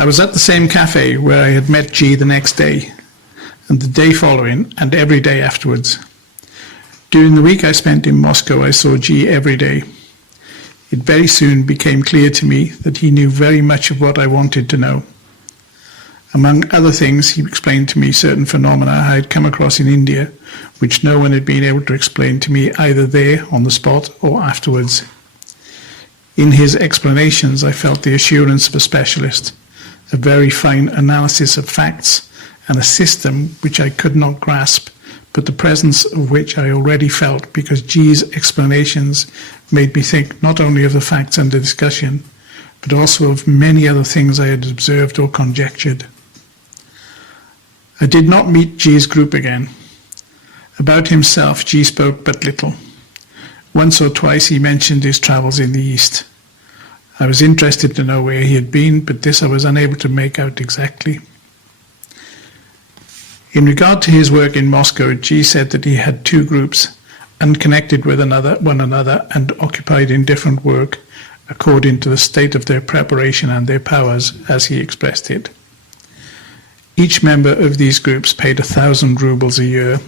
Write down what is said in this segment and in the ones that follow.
I was at the same cafe where I had met G the next day, and the day following, and every day afterwards. During the week I spent in Moscow, I saw G every day. It very soon became clear to me that he knew very much of what I wanted to know. Among other things, he explained to me certain phenomena I had come across in India, which no one had been able to explain to me either there, on the spot, or afterwards. In his explanations, I felt the assurance of a specialist, a very fine analysis of facts, and a system which I could not grasp, but the presence of which I already felt because G's explanations made me think not only of the facts under discussion, but also of many other things I had observed or conjectured. I did not meet G's group again. About himself, G spoke but little. Once or twice he mentioned his travels in the East. I was interested to know where he had been, but this I was unable to make out exactly. In regard to his work in Moscow, G said that he had two groups, unconnected with one another and occupied in different work, according to the state of their preparation and their powers, as he expressed it. Each member of these groups paid 1,000 rubles a year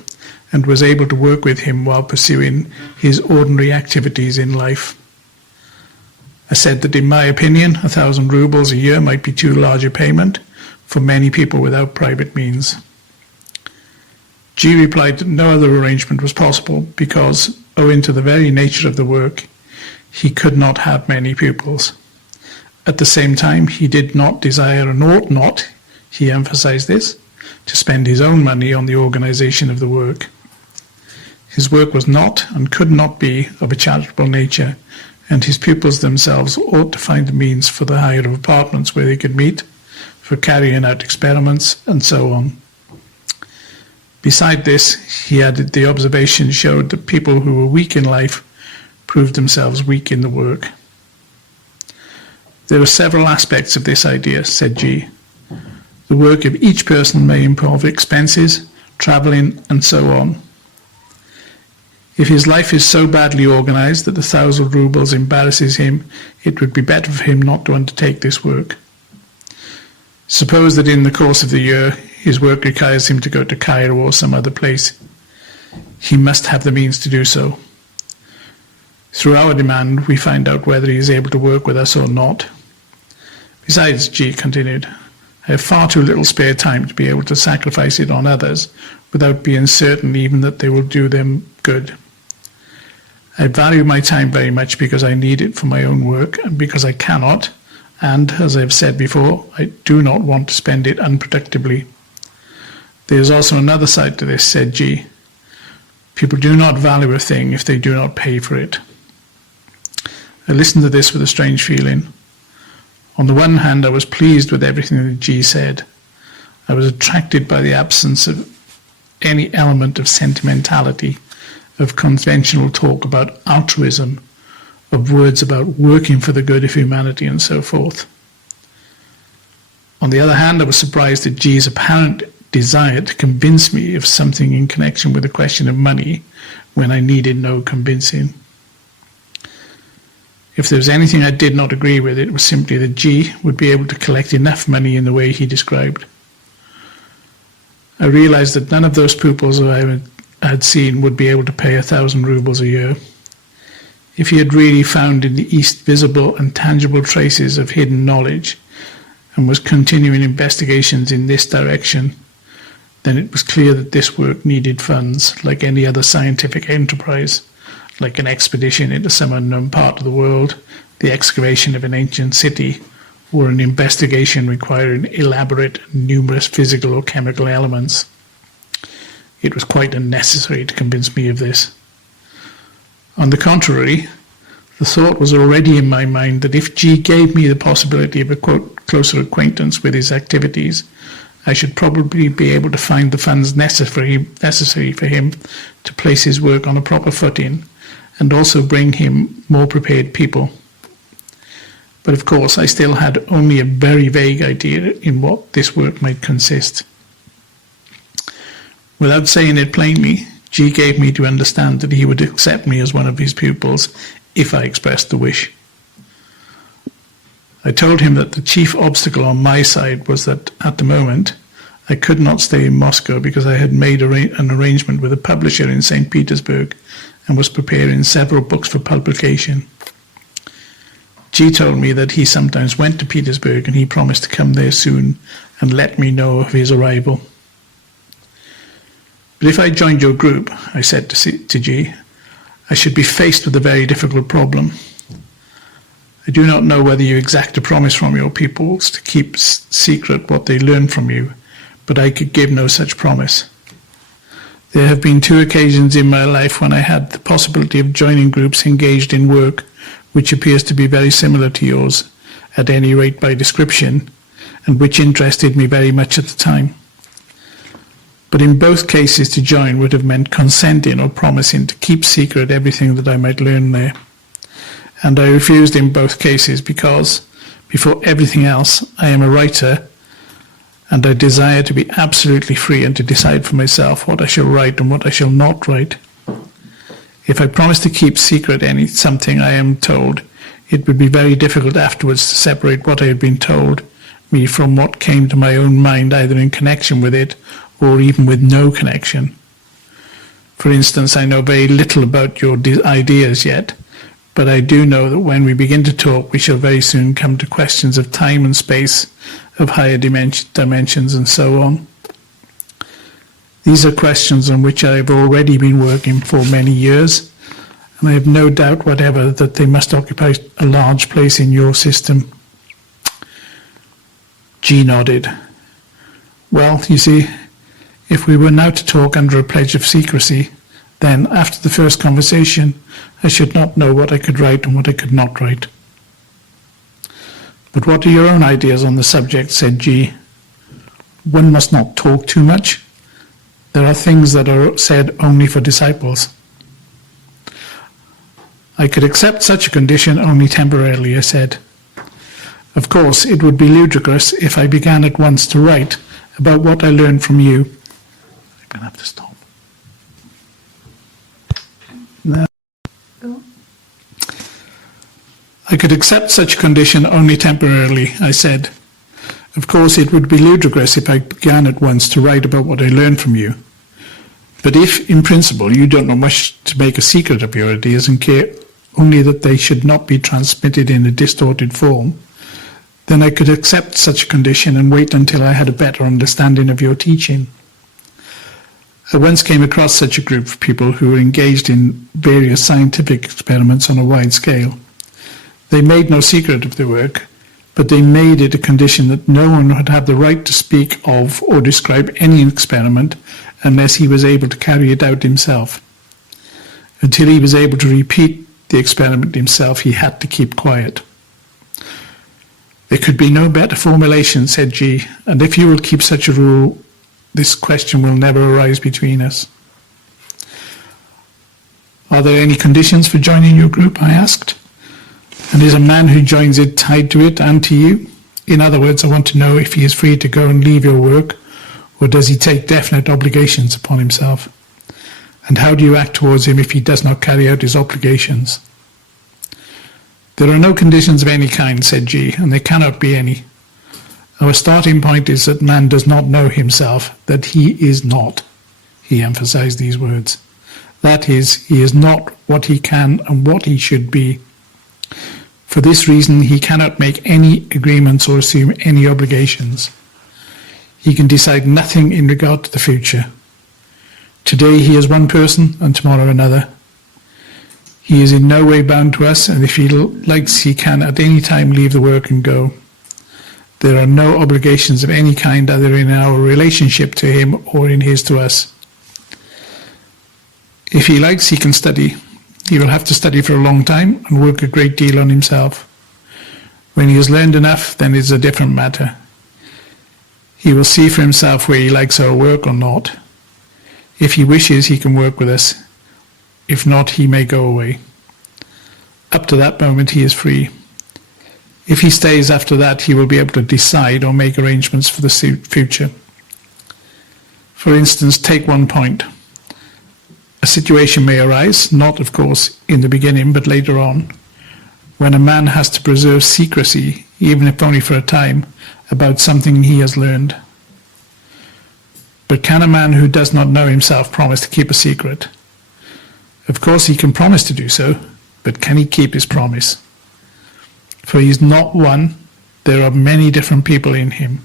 and was able to work with him while pursuing his ordinary activities in life. I said that in my opinion, 1,000 rubles a year might be too large a payment for many people without private means. G replied that no other arrangement was possible because, owing to the very nature of the work, he could not have many pupils. At the same time, he did not desire and ought not, he emphasized this, to spend his own money on the organization of the work. His work was not and could not be of a charitable nature, and his pupils themselves ought to find the means for the hire of apartments where they could meet, for carrying out experiments, and so on. Beside this, he added, the observation showed that people who were weak in life proved themselves weak in the work. There are several aspects of this idea, said G. The work of each person may involve expenses, travelling, and so on. If his life is so badly organized that 1,000 rubles embarrasses him, it would be better for him not to undertake this work. Suppose that in the course of the year, his work requires him to go to Cairo or some other place. He must have the means to do so. Through our demand, we find out whether he is able to work with us or not. Besides, G continued, I have far too little spare time to be able to sacrifice it on others without being certain even that they will do them good. I value my time very much because I need it for my own work and because I cannot, and, as I have said before, I do not want to spend it unproductively. There is also another side to this, said G. People do not value a thing if they do not pay for it. I listened to this with a strange feeling. On the one hand, I was pleased with everything that G said. I was attracted by the absence of any element of sentimentality, of conventional talk about altruism, of words about working for the good of humanity and so forth. On the other hand, I was surprised at G's apparent desire to convince me of something in connection with the question of money when I needed no convincing. If there was anything I did not agree with, it was simply that G would be able to collect enough money in the way he described. I realized that none of those pupils I had seen would be able to pay 1,000 rubles a year. If he had really found in the East visible and tangible traces of hidden knowledge and was continuing investigations in this direction, then it was clear that this work needed funds like any other scientific enterprise, like an expedition into some unknown part of the world, the excavation of an ancient city, or an investigation requiring elaborate, numerous physical or chemical elements. It was quite unnecessary to convince me of this. On the contrary, the thought was already in my mind that if G gave me the possibility of a, quote, closer acquaintance with his activities, I should probably be able to find the funds necessary for him to place his work on a proper footing and also bring him more prepared people. But of course, I still had only a very vague idea in what this work might consist. Without saying it plainly, G gave me to understand that he would accept me as one of his pupils if I expressed the wish. I told him that the chief obstacle on my side was that, at the moment, I could not stay in Moscow because I had made an arrangement with a publisher in St. Petersburg and was preparing several books for publication. G told me that he sometimes went to Petersburg and he promised to come there soon and let me know of his arrival. But if I joined your group, I said to G, I should be faced with a very difficult problem. I do not know whether you exact a promise from your pupils to keep secret what they learn from you, but I could give no such promise. There have been 2 occasions in my life when I had the possibility of joining groups engaged in work which appears to be very similar to yours, at any rate by description, and which interested me very much at the time. But in both cases to join would have meant consenting or promising to keep secret everything that I might learn there. And I refused in both cases because, before everything else, I am a writer and I desire to be absolutely free and to decide for myself what I shall write and what I shall not write. If I promise to keep secret something I am told, it would be very difficult afterwards to separate what I had been told me from what came to my own mind either in connection with it or even with no connection. For instance, I know very little about your ideas yet, but I do know that when we begin to talk, we shall very soon come to questions of time and space, of higher dimensions and so on. These are questions on which I have already been working for many years, and I have no doubt whatever that they must occupy a large place in your system. G nodded. Well, you see, if we were now to talk under a pledge of secrecy, then, after the first conversation, I should not know what I could write and what I could not write. But what are your own ideas on the subject, said G. One must not talk too much. There are things that are said only for disciples. I could accept such a condition only temporarily, I said. Of course, it would be ludicrous if I began at once to write about what I learned from you. I'm going to have to stop. No. I could accept such a condition only temporarily, I said. Of course, it would be ludicrous if I began at once to write about what I learned from you. But if, in principle, you don't wish to make a secret of your ideas and care only that they should not be transmitted in a distorted form, then I could accept such a condition and wait until I had a better understanding of your teaching. I once came across such a group of people who were engaged in various scientific experiments on a wide scale. They made no secret of their work, but they made it a condition that no one would have the right to speak of or describe any experiment unless he was able to carry it out himself. Until he was able to repeat the experiment himself, he had to keep quiet. There could be no better formulation, said G, and if you will keep such a rule, this question will never arise between us. Are there any conditions for joining your group? I asked. And is a man who joins it tied to it and to you? In other words, I want to know if he is free to go and leave your work, or does he take definite obligations upon himself? And how do you act towards him if he does not carry out his obligations? There are no conditions of any kind, said G, and there cannot be any. Our starting point is that man does not know himself, that he is not. He emphasized these words. That is, he is not what he can and what he should be. For this reason, he cannot make any agreements or assume any obligations. He can decide nothing in regard to the future. Today he is one person and tomorrow another. He is in no way bound to us, and if he likes, he can at any time leave the work and go. There are no obligations of any kind either in our relationship to him or in his to us. If he likes, he can study. He will have to study for a long time and work a great deal on himself. When he has learned enough, then it is a different matter. He will see for himself where he likes our work or not. If he wishes, he can work with us. If not, he may go away. Up to that moment, he is free. If he stays after that, he will be able to decide or make arrangements for the future. For instance, take one point. A situation may arise, not, of course, in the beginning, but later on, when a man has to preserve secrecy, even if only for a time, about something he has learned. But can a man who does not know himself promise to keep a secret? Of course he can promise to do so, but can he keep his promise? For he is not one, there are many different people in him.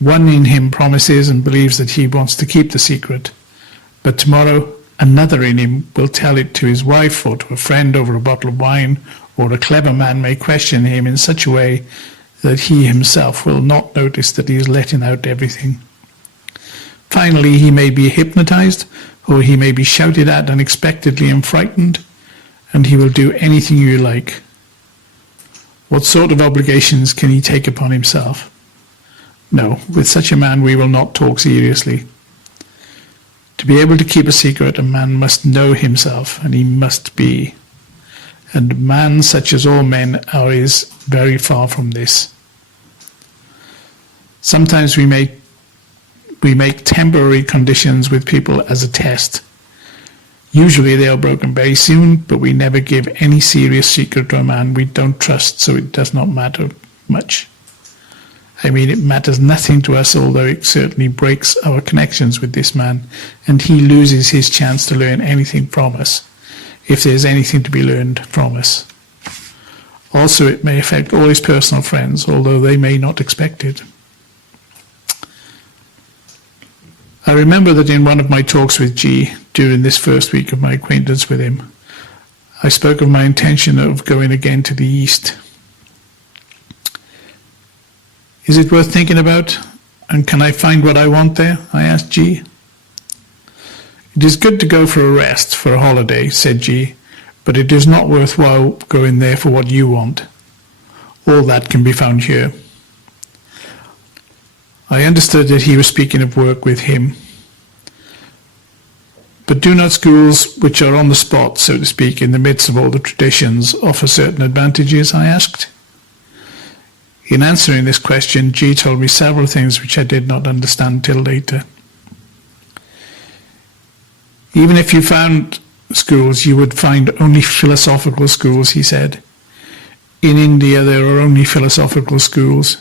One in him promises and believes that he wants to keep the secret, but tomorrow another in him will tell it to his wife or to a friend over a bottle of wine, or a clever man may question him in such a way that he himself will not notice that he is letting out everything. Finally, he may be hypnotized, or he may be shouted at unexpectedly and frightened, and he will do anything you like. What sort of obligations can he take upon himself? No, with such a man we will not talk seriously. To be able to keep a secret, a man must know himself, and he must be. And man, such as all men are, is very far from this. Sometimes we make temporary conditions with people as a test. Usually they are broken very soon, but we never give any serious secret to a man we don't trust, so it does not matter much. I mean, it matters nothing to us, although it certainly breaks our connections with this man, and he loses his chance to learn anything from us, if there is anything to be learned from us. Also, it may affect all his personal friends, although they may not expect it. I remember that in one of my talks with G, during this first week of my acquaintance with him, I spoke of my intention of going again to the East. Is it worth thinking about? And can I find what I want there? I asked G. It is good to go for a rest, for a holiday, said G, but it is not worthwhile going there for what you want. All that can be found here. I understood that he was speaking of work with him. But do not schools which are on the spot, so to speak, in the midst of all the traditions, offer certain advantages? I asked. In answering this question, G told me several things which I did not understand till later. Even if you found schools, you would find only philosophical schools, he said. In India, there are only philosophical schools.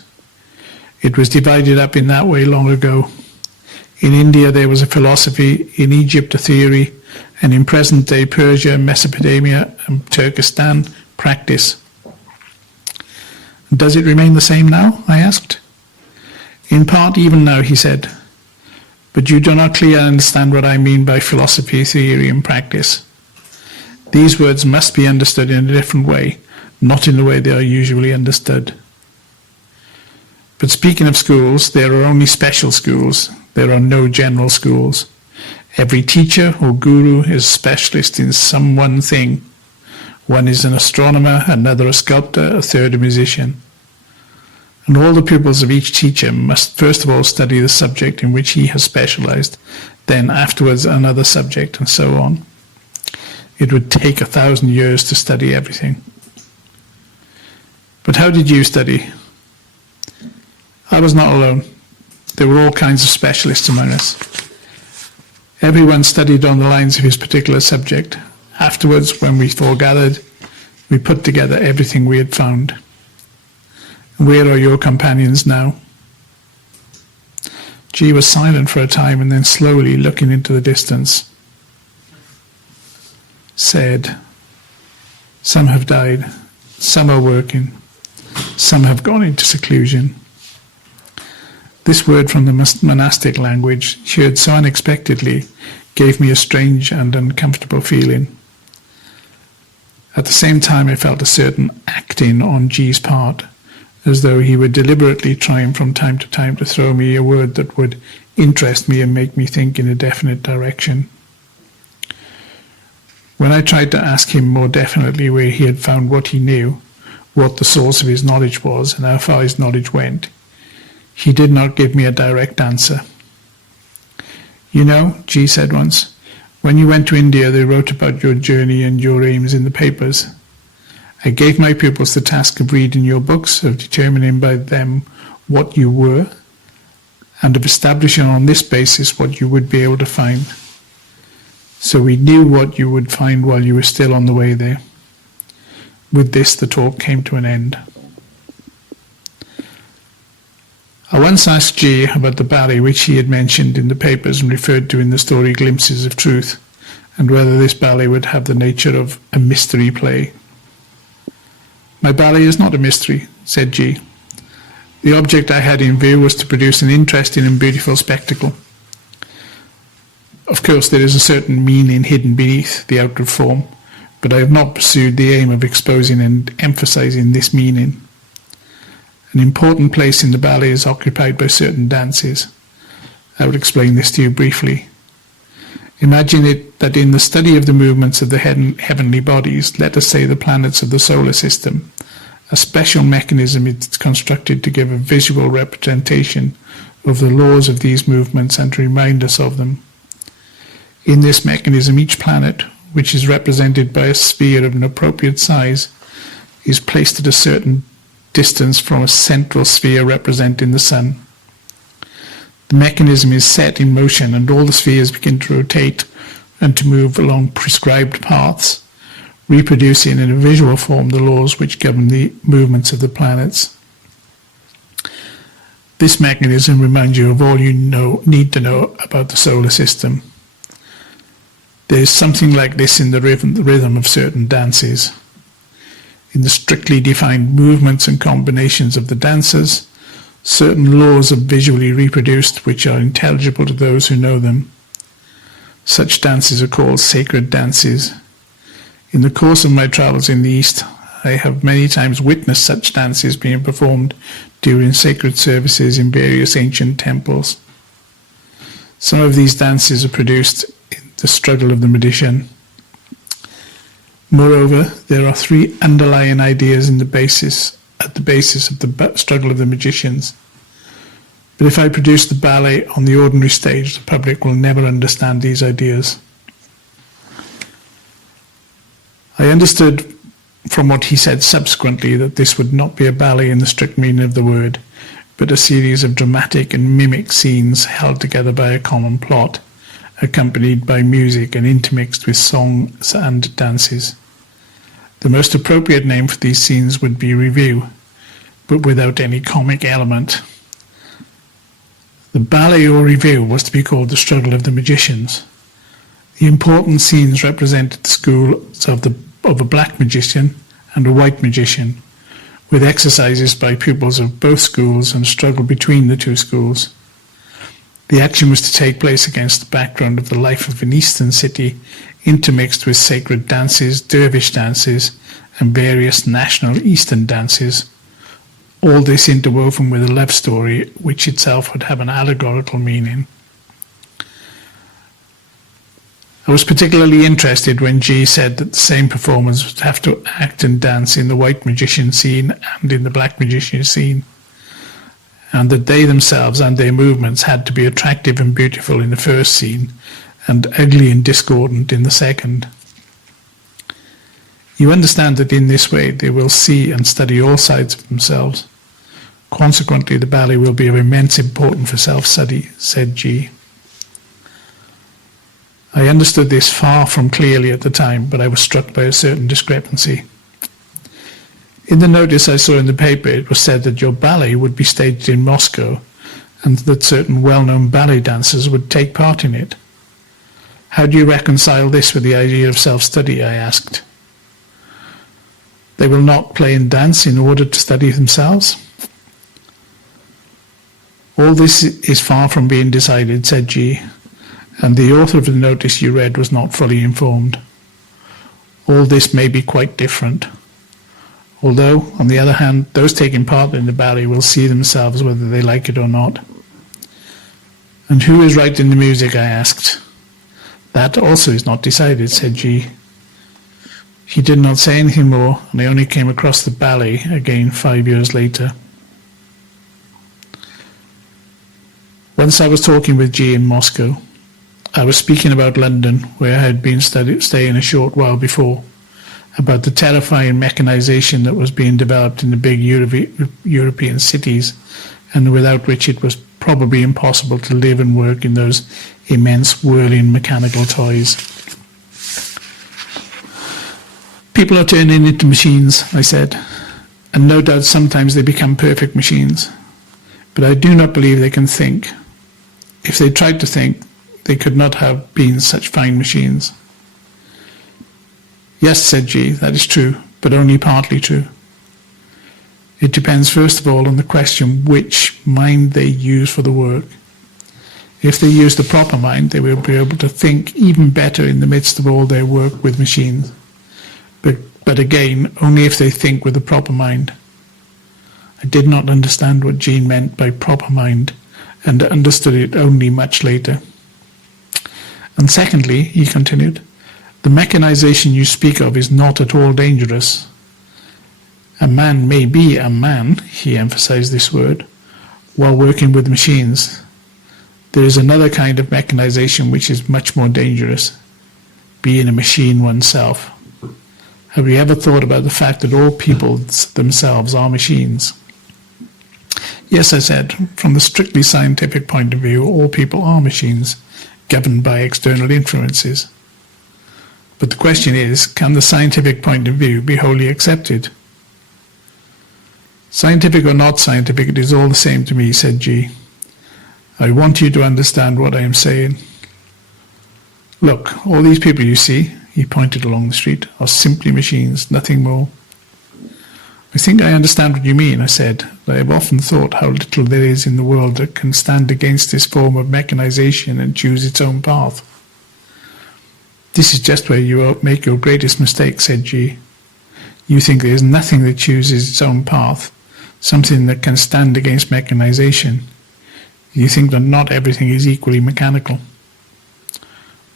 It was divided up in that way long ago. In India, there was a philosophy, in Egypt, a theory, and in present-day Persia, Mesopotamia, and Turkestan, practice. Does it remain the same now? I asked. In part, even now, he said. But you do not clearly understand what I mean by philosophy, theory, and practice. These words must be understood in a different way, not in the way they are usually understood. But speaking of schools, there are only special schools. There are no general schools. Every teacher or guru is a specialist in some one thing. One is an astronomer, another a sculptor, a third a musician. And all the pupils of each teacher must first of all study the subject in which he has specialized, then afterwards another subject, and so on. It would take 1,000 years to study everything. But how did you study? I was not alone. There were all kinds of specialists among us. Everyone studied on the lines of his particular subject. Afterwards, when we foregathered, we put together everything we had found. Where are your companions now? G was silent for a time and then slowly, looking into the distance, said, "Some have died, some are working, some have gone into seclusion." This word from the monastic language, heard so unexpectedly, gave me a strange and uncomfortable feeling. At the same time, I felt a certain acting on G's part, as though he were deliberately trying from time to time to throw me a word that would interest me and make me think in a definite direction. When I tried to ask him more definitely where he had found what he knew, what the source of his knowledge was, and how far his knowledge went, he did not give me a direct answer. "You know," G said once, "when you went to India, they wrote about your journey and your aims in the papers. I gave my pupils the task of reading your books, of determining by them what you were, and of establishing on this basis what you would be able to find. So we knew what you would find while you were still on the way there." With this, the talk came to an end. I once asked G about the ballet which he had mentioned in the papers and referred to in the story Glimpses of Truth, and whether this ballet would have the nature of a mystery play. My ballet is not a mystery, said G. The object I had in view was to produce an interesting and beautiful spectacle. Of course, there is a certain meaning hidden beneath the outward form, but I have not pursued the aim of exposing and emphasizing this meaning. An important place in the ballet is occupied by certain dances. I will explain this to you briefly. Imagine it that in the study of the movements of the heavenly bodies, let us say the planets of the solar system, a special mechanism is constructed to give a visual representation of the laws of these movements and to remind us of them. In this mechanism, each planet, which is represented by a sphere of an appropriate size, is placed at a certain distance from a central sphere representing the sun. The mechanism is set in motion and all the spheres begin to rotate and to move along prescribed paths, reproducing in a visual form the laws which govern the movements of the planets. This mechanism reminds you of all you need to know about the solar system. There is something like this in the rhythm of certain dances. In the strictly defined movements and combinations of the dancers, certain laws are visually reproduced which are intelligible to those who know them. Such dances are called sacred dances. In the course of my travels in the East, I have many times witnessed such dances being performed during sacred services in various ancient temples. Some of these dances are produced in the struggle of the magician. Moreover, there are three underlying ideas at the basis of the struggle of the magicians. But if I produce the ballet on the ordinary stage, the public will never understand these ideas. I understood from what he said subsequently that this would not be a ballet in the strict meaning of the word, but a series of dramatic and mimic scenes held together by a common plot, accompanied by music and intermixed with songs and dances. The most appropriate name for these scenes would be revue, but without any comic element. The ballet or revue was to be called the struggle of the magicians. The important scenes represented the schools of a black magician and a white magician, with exercises by pupils of both schools and struggle between the two schools. The action was to take place against the background of the life of an eastern city, intermixed with sacred dances, dervish dances, and various national eastern dances. All this interwoven with a love story, which itself would have an allegorical meaning. I was particularly interested when G said that the same performers would have to act and dance in the white magician scene and in the black magician scene, and that they themselves and their movements had to be attractive and beautiful in the first scene, and ugly and discordant in the second. You understand that in this way they will see and study all sides of themselves. Consequently, the ballet will be of immense importance for self-study, said G. I understood this far from clearly at the time, but I was struck by a certain discrepancy. In the notice I saw in the paper, it was said that your ballet would be staged in Moscow, and that certain well-known ballet dancers would take part in it. How do you reconcile this with the idea of self-study? I asked. They will not play and dance in order to study themselves? All this is far from being decided, said G, and the author of the notice you read was not fully informed. All this may be quite different. Although, on the other hand, those taking part in the ballet will see themselves whether they like it or not. And who is writing the music? I asked. That also is not decided, said G. He did not say anything more, and I only came across the ballet again 5 years later. Once I was talking with G in Moscow. I was speaking about London, where I had been staying a short while before, about the terrifying mechanization that was being developed in the big European cities, and without which it was probably impossible to live and work in those immense whirling mechanical toys. People are turning into machines, I said, and no doubt sometimes they become perfect machines. but I do not believe they can think. If they tried to think, they could not have been such fine machines. Yes, said G, that is true, but only partly true. It depends first of all on the question which mind they use for the work. If they use the proper mind, they will be able to think even better in the midst of all their work with machines. But again, only if they think with the proper mind. I did not understand what Jean meant by proper mind, and understood it only much later. And secondly, he continued, the mechanization you speak of is not at all dangerous. A man may be a man, he emphasized this word, while working with machines. There is another kind of mechanization which is much more dangerous, being a machine oneself. Have you ever thought about the fact that all people themselves are machines? Yes, I said, from the strictly scientific point of view, all people are machines, governed by external influences. But the question is, can the scientific point of view be wholly accepted? Scientific or not scientific, it is all the same to me, said G. I want you to understand what I am saying. Look, all these people you see, he pointed along the street, are simply machines, nothing more. I think I understand what you mean, I said. I have often thought how little there is in the world that can stand against this form of mechanization and choose its own path. This is just where you make your greatest mistake, said G. You think there is nothing that chooses its own path, something that can stand against mechanization. You think that not everything is equally mechanical.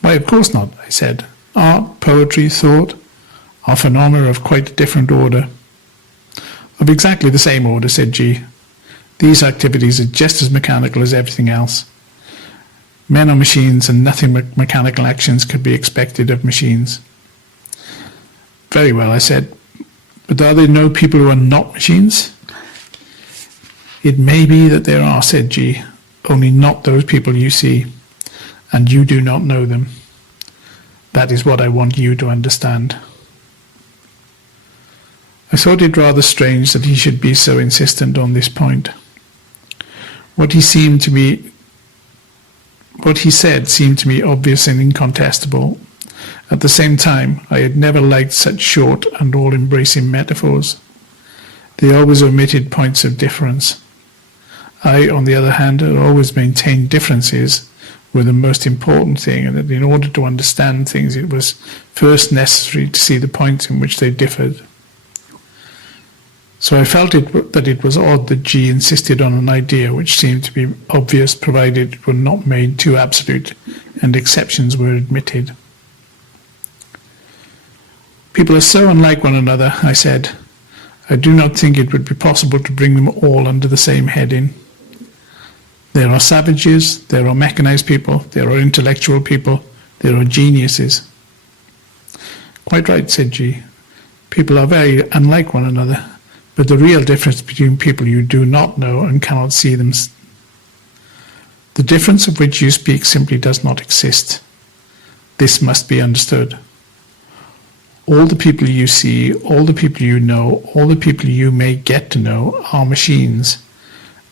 Why, of course not, I said. Art, poetry, thought are phenomena of quite a different order. Of exactly the same order, said G. These activities are just as mechanical as everything else. Men are machines, and nothing mechanical actions could be expected of machines. Very well, I said. But are there no people who are not machines? It may be that there are, said G, only not those people you see, and you do not know them. That is what I want you to understand. I thought it rather strange that he should be so insistent on this point. What he said seemed to me obvious and incontestable. At the same time, I had never liked such short and all-embracing metaphors. They always omitted points of difference. I, on the other hand, had always maintained differences were the most important thing, and that in order to understand things, it was first necessary to see the points in which they differed. So I felt that it was odd that G insisted on an idea which seemed to be obvious, provided it were not made too absolute and exceptions were admitted. People are so unlike one another, I said. I do not think it would be possible to bring them all under the same heading. There are savages, there are mechanized people, there are intellectual people, there are geniuses. Quite right, said G. People are very unlike one another, but the real difference between people you do not know and cannot see them, the difference of which you speak simply does not exist. This must be understood. All the people you see, all the people you know, all the people you may get to know are machines.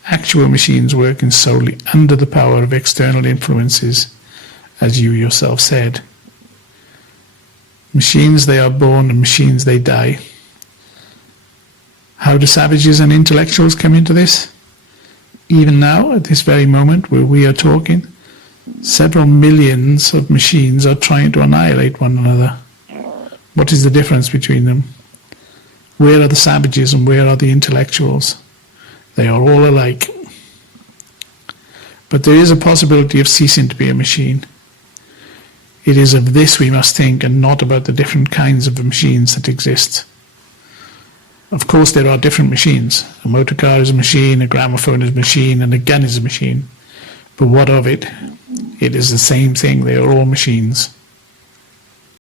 Actual machines working solely under the power of external influences, as you yourself said. Machines they are born and machines they die. How do savages and intellectuals come into this? Even now, at this very moment where we are talking, several millions of machines are trying to annihilate one another. What is the difference between them? Where are the savages and where are the intellectuals? They are all alike. But there is a possibility of ceasing to be a machine. It is of this we must think, and not about the different kinds of machines that exist. Of course there are different machines. A motor car is a machine, a gramophone is a machine, and a gun is a machine. But what of it? It is the same thing. They are all machines.